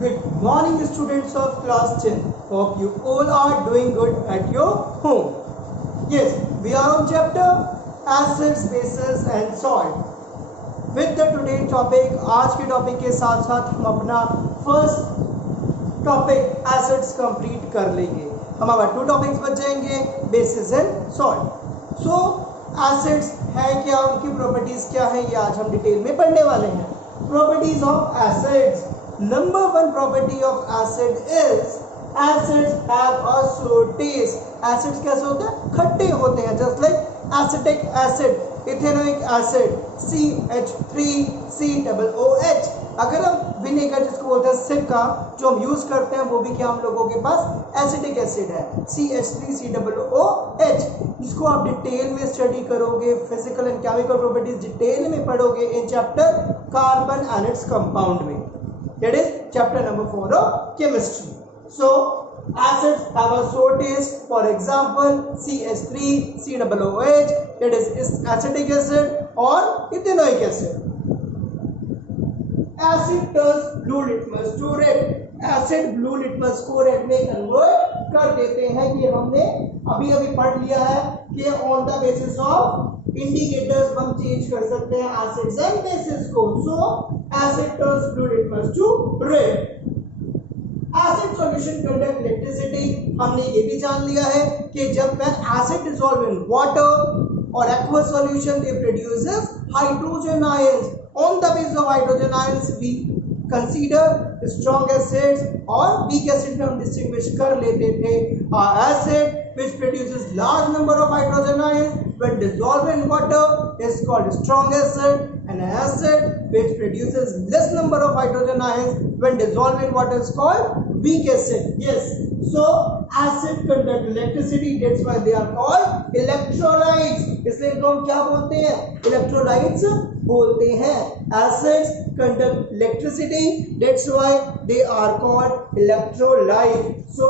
Good morning, students of class 10. Hope you all are doing good at your home. Yes, we are on chapter acids, bases and salt. With the today topic, आज के टॉपिक के साथ साथ हम अपना first topic acids complete कर लेंगे. हमारा 2 टॉपिक्स बच जाएंगे, बेसिस एंड सॉल्ट. सो एसिड्स है क्या, उनकी प्रॉपर्टीज क्या है, ये आज हम डिटेल में पढ़ने वाले हैं. Properties of acids. Number 1 property of acid is acids have a sour taste. Acids कैसे होते हैं? खट्टे होते हैं. Just like acetic acid, ethanoic acid, CH3COOH. अगर हम विनेगर जिसको बोलते हैं सिरका जो हम यूज करते हैं वो भी क्या हम लोगों के पास एसिटिक एसिड है, CH3COOH, जिसको आप डिटेल में स्टडी करोगे. Physical and chemical properties detail में पढ़ोगे in chapter carbon and its compound में. That is chapter number 4 of chemistry. So acids have a sour taste. For example, CH3COOH, that is acetic acid or ethanoic acid. Acid turns blue litmus to red. Acid blue litmus को red में कन्वर्ट कर देते हैं. ये हमने अभी अभी पढ़ लिया है कि on the basis of indicators हम चेंज कर सकते हैं एसिड्स एंड बेसिस को. सो acid turns blue litmus to red. Acid solution conduct electricity. हमने ये भी जान लिया है कि जब when acid dissolve in water or aqueous solution they produces hydrogen ions. On the basis of hydrogen ions we consider strong acids और weak acid में हम distinguish कर लेते थे. Acid which produces large number of hydrogen ions when dissolved in water is called strong acid, and acid which produces less number of hydrogen ions when dissolved in water is called weak acid. Yes, so acid conduct electricity, that's why they are called electrolytes. इसलिए इनको हम क्या बोलते हैं? Electrolytes बोलते हैं. Acids conduct electricity, that's why they are called electrolytes. So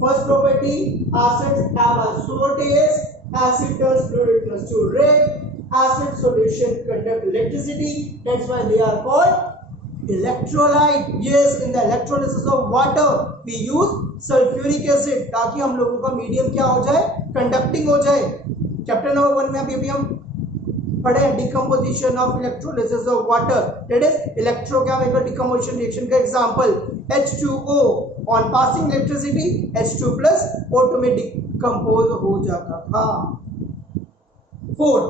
first property, acids have a sour taste. Acid turns blue litmus to red. Acid solution conduct electricity, that's why they are called electrolyte. Yes, in the electrolysis of water we use sulfuric acid ताकि हम लोगों का मीडियम क्या हो जाए, कंडक्टिंग हो जाए. Chapter number 1 में अभी हम पढ़े decomposition of electrolysis of water, that is electrochemical decomposition reaction का example H2O on passing electricity H2+ automatic compose हो जाता था. Fourth,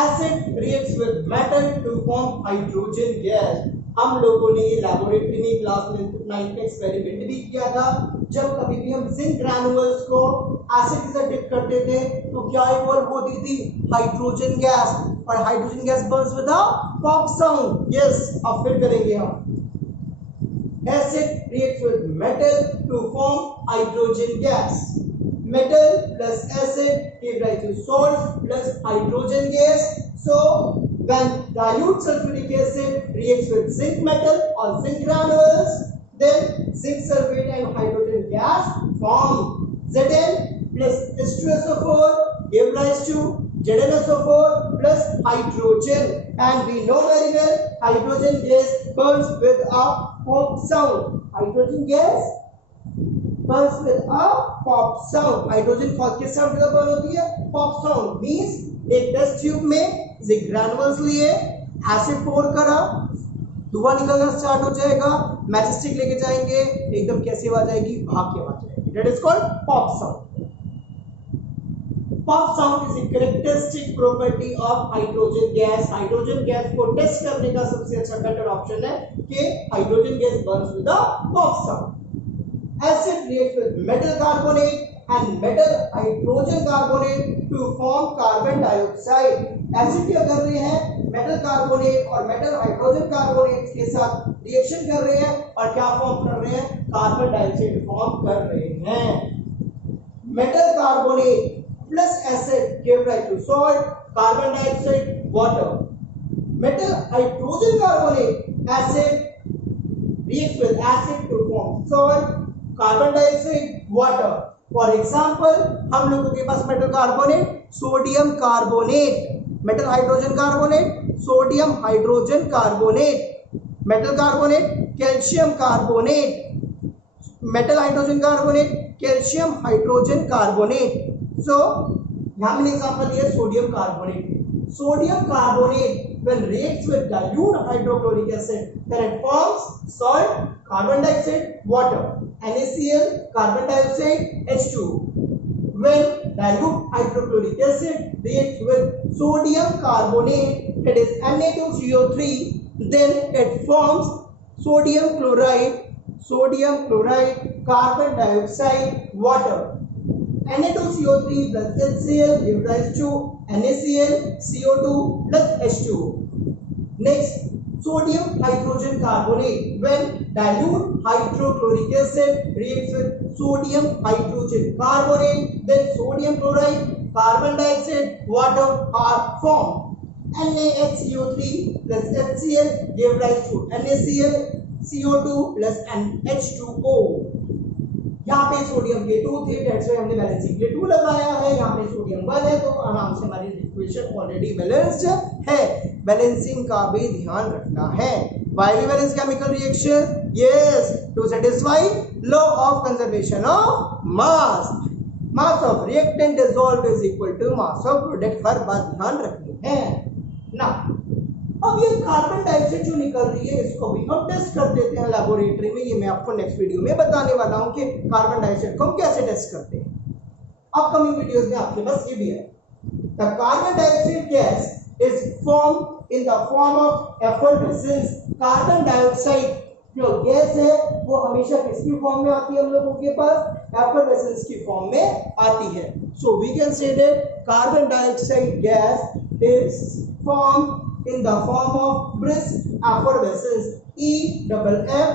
acid reacts with metal to form hydrogen gas. हम लोगों ने ये लैबोरेटरी में क्लास में 9 में एक्सपेरिमेंट भी किया था. जब कभी भी हम जिंक ग्रैन्युल्स को एसिड के साथ डिप करते थे तो क्या इवॉल्व होती थी? Hydrogen gas. और hydrogen gas burns with a pop sound. Yes, अब फिर करेंगे हम. Acid reacts with metal to form hydrogen gas. Metal plus acid give rise to salt plus hydrogen gas. So when dilute sulfuric acid reacts with zinc metal or zinc granules, then zinc sulfate and hydrogen gas form. Zn plus H2SO4 give rise to ZnSO4 plus hydrogen, and we know very well hydrogen gas burns with a pop sound. Hydrogen gas burns with a pop sound. Hydrogen किस साउंड के बर्न होती है? Pop sound. Means एक test tube में जिंक ग्रैन्युल्स लिए, एसिड पोर करा, धुआं निकलना स्टार्ट हो जाएगा, मैचस्टिक लेके जाएंगे, एकदम कैसी आवाज आएगी? भाग की आवाज आएगी. That is called pop sound. Pop sound is a characteristic property of hydrogen gas. Hydrogen gas को टेस्ट करने का सबसे अच्छा बेटर ऑप्शन है कि hydrogen gas burns with a pop sound. Acid reacts with metal carbonate and metal hydrogen carbonate to form carbon dioxide. Acid क्या कर रहे हैं? metal carbonate और metal hydrogen carbonate के साथ रिएक्शन कर रहे हैं और क्या फॉर्म कर रहे हैं? कार्बन डाइऑक्साइड फॉर्म कर रहे हैं. metal carbonate plus acid give rise to salt, carbon dioxide, water. metal hydrogen carbonate acid reacts with acid to form salt, carbon dioxide, water. For example हम लोगों के पास metal carbonate, sodium carbonate, metal hydrogen carbonate, sodium hydrogen carbonate. Metal carbonate, calcium carbonate, metal hydrogen carbonate, calcium hydrogen carbonate. So यहां मैंने example दिया sodium carbonate. Sodium carbonate when reacts with dilute hydrochloric acid then it forms salt, carbon dioxide, water, NaCl, carbon dioxide, H2. When dilute hydrochloric acid reacts with sodium carbonate, that is Na2CO3, then it forms sodium chloride, carbon dioxide, water. Na2CO3 plus HCl gives rise to NaCl, CO2 plus H2. Next, sodium hydrogen carbonate. When dilute hydrochloric acid reacts with sodium hydrogen carbonate, then sodium chloride, carbon dioxide, water are formed. NaHCO3 plus HCl gives rise to NaCl, CO2 plus H2O. यहाँ पे सोडियम के 2 थे, that's why हमने बैलेंसिंग के 2 लगाया है। यहाँ पे सोडियम 1 है तो आराम से हमारी इक्वेशन ऑलरेडी बैलेंस्ड है। बैलेंसिंग का भी ध्यान रखना है। Why balance chemical reaction, yes, to satisfy law of conservation of mass. Mass of reactant dissolve is equal to mass of product. हर बात ध्यान रखनी है ना। अब ये कार्बन डाइऑक्साइड जो निकल रही है इसको भी हम टेस्ट कर देते हैं लैबोरेटरी में। ये मैं आपको नेक्स्ट वीडियो में बताने वाला हूं कि कार्बन डाइऑक्साइड को हम कैसे टेस्ट करते हैं। अपकमिंग वीडियोस में आपके पास ये भी है। The carbon dioxide gas is form in the form of effervescence. Carbon dioxide जो गैस है वो हमेशा किसकी फॉर्म में आती है हम लोगों के पास? एफर्वेसेंस की फॉर्म में आती है। So we can say that carbon dioxide gas is form in the form of brisk effervescence, EFFERVESCENCE,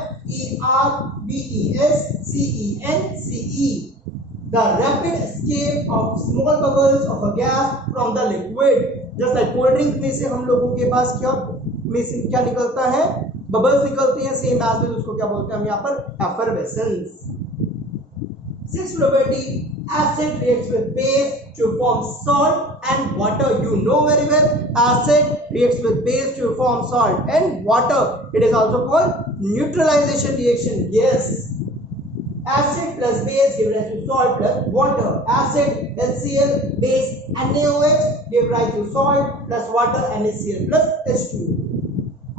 the rapid escape of small bubbles of a gas from the liquid. just like cold drink में से हम लोगों के पास क्या निकलता है? बबल्स निकलते हैं। सेम एज में उसको क्या बोलते हैं हम यहाँ पर? Effervescence. Sixth property, acid reacts with base to form salt and water. You know very well, acid reacts with base to form salt and water. It is also called neutralization reaction. Yes, acid plus base give rise to salt plus water. Acid HCl, base NaOH give rise to salt plus water NaCl plus H2.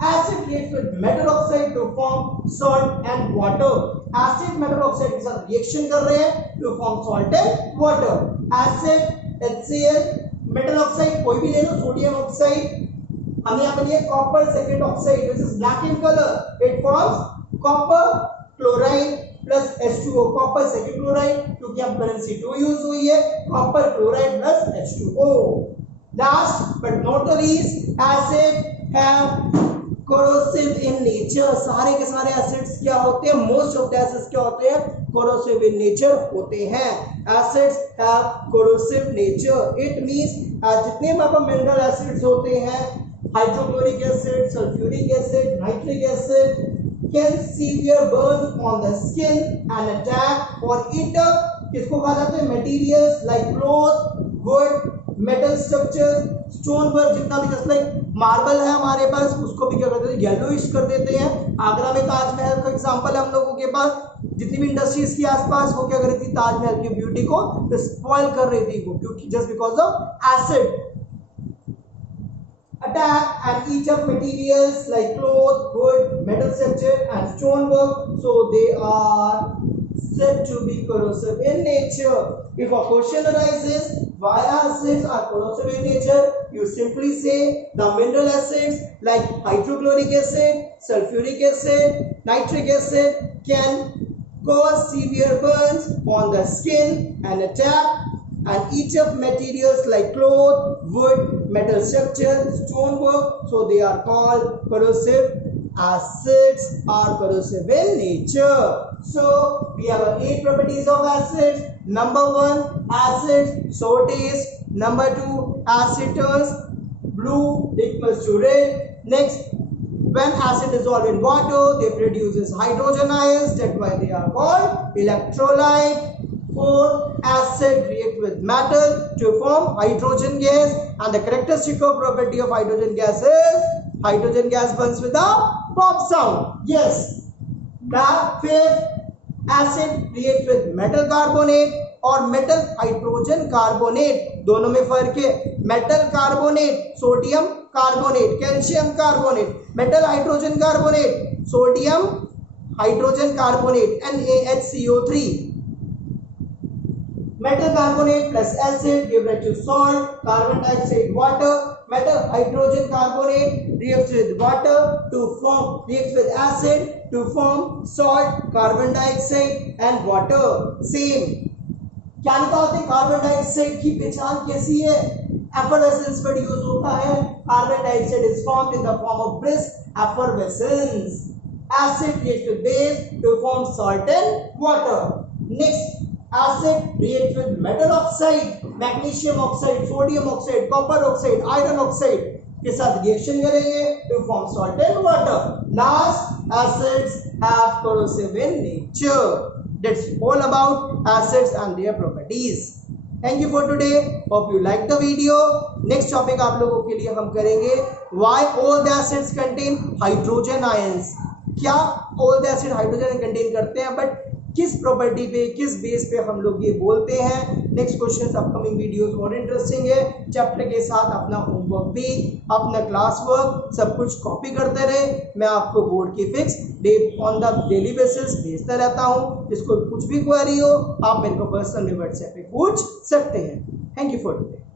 Acid reacts with metal oxide to form salt and water. Acid metal oxide के साथ रिएक्शन कर रहे हैं to form salt and water. Acid HCl metal oxide कोई भी ले लो, sodium oxide, हमने यहाँ पर लिया copper second oxide which is black in color. It forms copper chloride plus H2O. Copper second chloride क्योंकि यहाँ पर C2 यूज हुई है, copper chloride plus H2O. Last but not the least, acid have corrosive in nature. सारे के सारे एसिड्स क्या होते हैं? मोस्ट ऑफ द एसिड्स क्या होते हैं? corrosive in nature होते हैं। Acids have corrosive nature. It means जितने वहां पर मिनरल एसिड्स होते हैं, hydrochloric acid, sulphuric acid, nitric acid, can severe burn on the skin and attack or eat up किसको कहा जाता है? Materials like cloth, would, metal structures, stone work, जितना भी जस्ट लाइक मार्बल है हमारे पास उसको भी क्या करते हैं? येलोइश कर देते हैं। आगरा में ताजमहल का एग्जांपल है हम लोगों के पास। जितनी भी इंडस्ट्रीज के आसपास वो क्या कर रही थी? ताजमहल की ब्यूटी को स्पॉइल कर रही थी वो, क्योंकि just because of acid attack and eat up materials like cloth, wood, metal structure and stonework, so they are said to be corrosive in nature. If a question arises why acids are corrosive in nature, you simply say the mineral acids like hydrochloric acid, sulfuric acid, nitric acid can cause severe burns on the skin and attack and eat up materials like cloth, wood, metal structure, stonework, so they are called corrosive. Acids are corrosive in nature. So we have 8 properties of acids. Number 1, acid show taste. Number 2, acid turns blue, litmus to red. Next, when acid dissolve in water, they produces hydrogen ions. That's why they are called electrolyte. 4, acid react with metal to form hydrogen gas, and the characteristic of property of hydrogen gas is hydrogen gas burns with a pop sound. Yes. The fifth acid reacts with metal carbonate और metal hydrogen carbonate, दोनों में फर्क है. Metal carbonate sodium carbonate, calcium carbonate, metal hydrogen carbonate sodium hydrogen carbonate NaHCO3. Metal carbonate plus acid give rise to salt, carbon dioxide, water. Metal hydrogen carbonate reacts with water to form, reacts with acid to form salt, carbon dioxide and water. Same. क्या निकालते हैं? Carbon dioxide की पहचान कैसी है? एफरवेसेंस पर यूज होता है. Carbon dioxide is formed in the form of brisk effervescence. Acid reacts with base to form salt and water. Next, acid reacts with metal oxide, magnesium oxide, sodium oxide, copper oxide, iron oxide के साथ रिएक्शन करेंगे to form salt and water. Last, acids have corrosive in nature. That's all about acids and their properties. Thank you for today. Hope you like the video. Next topic आप लोगों के लिए हम करेंगे why all the acids contain hydrogen ions. क्या all the acid hydrogen contain करते हैं, बट किस प्रॉपर्टी पे, किस बेस पे हम लोग ये बोलते हैं. नेक्स्ट क्वेश्चंस अपकमिंग वीडियोस और इंटरेस्टिंग है. चैप्टर के साथ अपना होमवर्क भी, अपना क्लास वर्क सब कुछ कॉपी करते रहे. मैं आपको बोर्ड की fix day on the daily basis भेजता रहता हूँ. जिसको कुछ भी क्वेरी हो आप मेरे को पर्सनल व्हाट्सएप पे पूछ सकते हैं. Thank you for today.